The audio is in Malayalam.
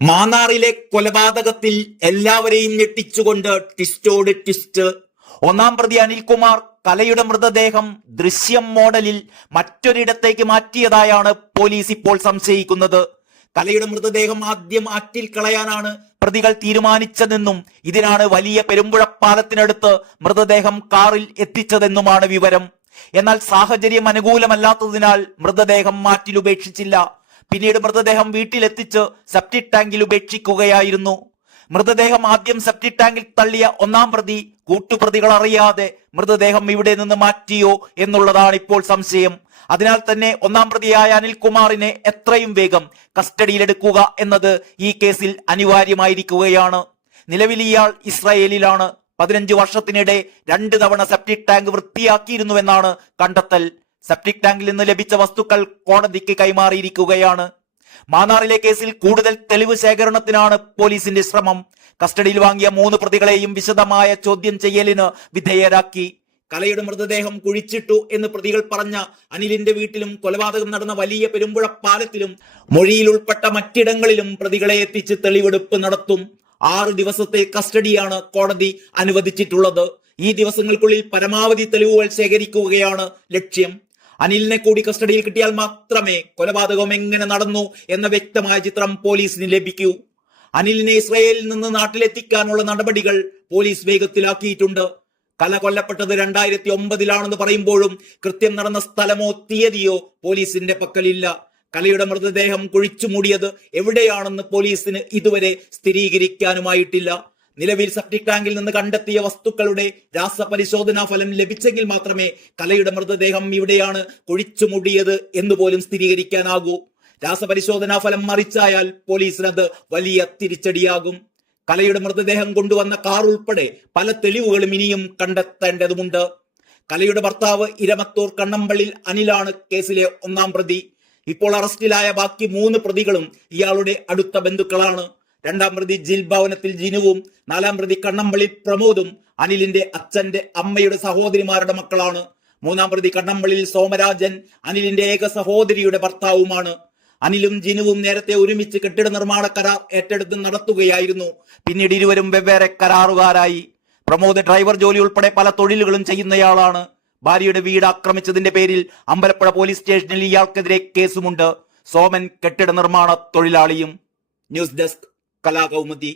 മാന്നാറിലെ കൊലപാതകത്തിൽ എല്ലാവരെയും ഞെട്ടിച്ചുകൊണ്ട് ട്വിസ്റ്റോട് ട്വിസ്റ്റ്. ഒന്നാം പ്രതി അനിൽകുമാർ കലയുടെ മൃതദേഹം ദൃശ്യം മോഡലിൽ മറ്റൊരിടത്തേക്ക് മാറ്റിയതായാണ് പോലീസ് ഇപ്പോൾ സംശയിക്കുന്നത്. കലയുടെ മൃതദേഹം ആദ്യം ആറ്റിൽ കളയാനാണ് പ്രതികൾ തീരുമാനിച്ചതെന്നും ഇതിനാണ് വലിയ പെരുമ്പുഴപ്പാലത്തിനടുത്ത് മൃതദേഹം കാറിൽ എത്തിച്ചതെന്നുമാണ് വിവരം. എന്നാൽ സാഹചര്യം അനുകൂലമല്ലാത്തതിനാൽ മൃതദേഹം മാറ്റിൽ ഉപേക്ഷിച്ചില്ല. പിന്നീട് മൃതദേഹം വീട്ടിലെത്തിച്ച് സെപ്റ്റിക് ടാങ്കിൽ ഉപേക്ഷിക്കുകയായിരുന്നു. മൃതദേഹം ആദ്യം സെപ്റ്റിക് ടാങ്കിൽ തള്ളിയ ഒന്നാം പ്രതി കൂട്ടുപ്രതികൾ അറിയാതെ മൃതദേഹം ഇവിടെ നിന്ന് മാറ്റിയോ എന്നുള്ളതാണ് ഇപ്പോൾ സംശയം. അതിനാൽ തന്നെ ഒന്നാം പ്രതിയായ അനിൽകുമാറിനെ എത്രയും വേഗം കസ്റ്റഡിയിലെടുക്കുക എന്നത് ഈ കേസിൽ അനിവാര്യമായിരിക്കുകയാണ്. നിലവിൽ ഇയാൾ ഇസ്രായേലിലാണ്. 15 വർഷത്തിനിടെ 2 തവണ സെപ്റ്റിക് ടാങ്ക് വൃത്തിയാക്കിയിരുന്നുവെന്നാണ് കണ്ടെത്തൽ. സെപ്റ്റിക് ടാങ്കിൽ നിന്ന് ലഭിച്ച വസ്തുക്കൾ കോടതിക്ക് കൈമാറിയിരിക്കുകയാണ്. മാന്നാറിലെ കേസിൽ കൂടുതൽ തെളിവ് ശേഖരണത്തിനാണ് പോലീസിന്റെ ശ്രമം. കസ്റ്റഡിയിൽ വാങ്ങിയ 3 പ്രതികളെയും വിശദമായ ചോദ്യം ചെയ്യലിന് വിധേയരാക്കി. കലയുടെ മൃതദേഹം കുഴിച്ചിട്ടു എന്ന് പ്രതികൾ പറഞ്ഞ അനിലിന്റെ വീട്ടിലും കൊലപാതകം നടന്ന വലിയ പെരുമ്പുഴ പാലത്തിലും മൊഴിയിൽ ഉൾപ്പെട്ട മറ്റിടങ്ങളിലും പ്രതികളെ എത്തിച്ച് തെളിവെടുപ്പ് നടത്തും. 6 ദിവസത്തെ കസ്റ്റഡിയാണ് കോടതി അനുവദിച്ചിട്ടുള്ളത്. ഈ ദിവസങ്ങൾക്കുള്ളിൽ പരമാവധി തെളിവുകൾ ശേഖരിക്കുകയാണ് ലക്ഷ്യം. അനിലിനെ കൂടി കസ്റ്റഡിയിൽ കിട്ടിയാൽ മാത്രമേ കൊലപാതകം എങ്ങനെ നടന്നു എന്ന വ്യക്തമായ ചിത്രം പോലീസിന് ലഭിക്കൂ. അനിലിനെ ഇസ്രായേലിൽ നിന്ന് നാട്ടിലെത്തിക്കാനുള്ള നടപടികൾ പോലീസ് വേഗത്തിലാക്കിയിട്ടുണ്ട്. കല കൊല്ലപ്പെട്ടത് 2009 പറയുമ്പോഴും കൃത്യം നടന്ന സ്ഥലമോ തീയതിയോ പോലീസിന്റെ പക്കലില്ല. കലയുടെ മൃതദേഹം കുഴിച്ചു മൂടിയത് എവിടെയാണെന്ന് പോലീസിന് ഇതുവരെ സ്ഥിരീകരിക്കാനുമായിട്ടില്ല. നിലവിൽ സെപ്റ്റിക് ടാങ്കിൽ നിന്ന് കണ്ടെത്തിയ വസ്തുക്കളുടെ രാസപരിശോധനാ ഫലം ലഭിച്ചെങ്കിൽ മാത്രമേ കലയുടെ മൃതദേഹം ഇവിടെയാണ് കുഴിച്ചു മൂടിയത് എന്നുപോലും സ്ഥിരീകരിക്കാനാകൂ. രാസപരിശോധനാ ഫലം മറിച്ചായാൽ പോലീസിനത് വലിയ തിരിച്ചടിയാകും. കലയുടെ മൃതദേഹം കൊണ്ടുവന്ന കാർ ഉൾപ്പെടെ പല തെളിവുകളും ഇനിയും കണ്ടെത്തേണ്ടതുണ്ട്. കലയുടെ ഭർത്താവ് ഇരമത്തൂർ കണ്ണമ്പള്ളിൽ അനിലാണ് കേസിലെ ഒന്നാം പ്രതി. ഇപ്പോൾ അറസ്റ്റിലായ ബാക്കി 3 പ്രതികളും ഇയാളുടെ അടുത്ത ബന്ധുക്കളാണ്. 2ാം പ്രതി ജിൽ ഭവനത്തിൽ ജിനുവും 4ാം പ്രതി കണ്ണമ്പള്ളി പ്രമോദും അനിലിന്റെ അച്ഛന്റെ അമ്മയുടെ സഹോദരിമാരുടെ മക്കളാണ്. 3ാം പ്രതി കണ്ണമ്പള്ളിൽ സോമരാജൻ അനിലിന്റെ ഏക സഹോദരിയുടെ ഭർത്താവുമാണ്. അനിലും ജിനുവും നേരത്തെ ഒരുമിച്ച് കെട്ടിട നിർമ്മാണ കരാർ ഏറ്റെടുത്ത് നടത്തുകയായിരുന്നു. പിന്നീട് ഇരുവരും വെവ്വേറെ കരാറുകാരായി. പ്രമോദ് ഡ്രൈവർ ജോലി ഉൾപ്പെടെ പല തൊഴിലുകളും ചെയ്യുന്നയാളാണ്. ഭാര്യയുടെ വീട് ആക്രമിച്ചതിന്റെ പേരിൽ അമ്പലപ്പുഴ പോലീസ് സ്റ്റേഷനിൽ ഇയാൾക്കെതിരെ കേസുമുണ്ട്. സോമൻ കെട്ടിട നിർമ്മാണ തൊഴിലാളിയും. News desk Kalakaumudi.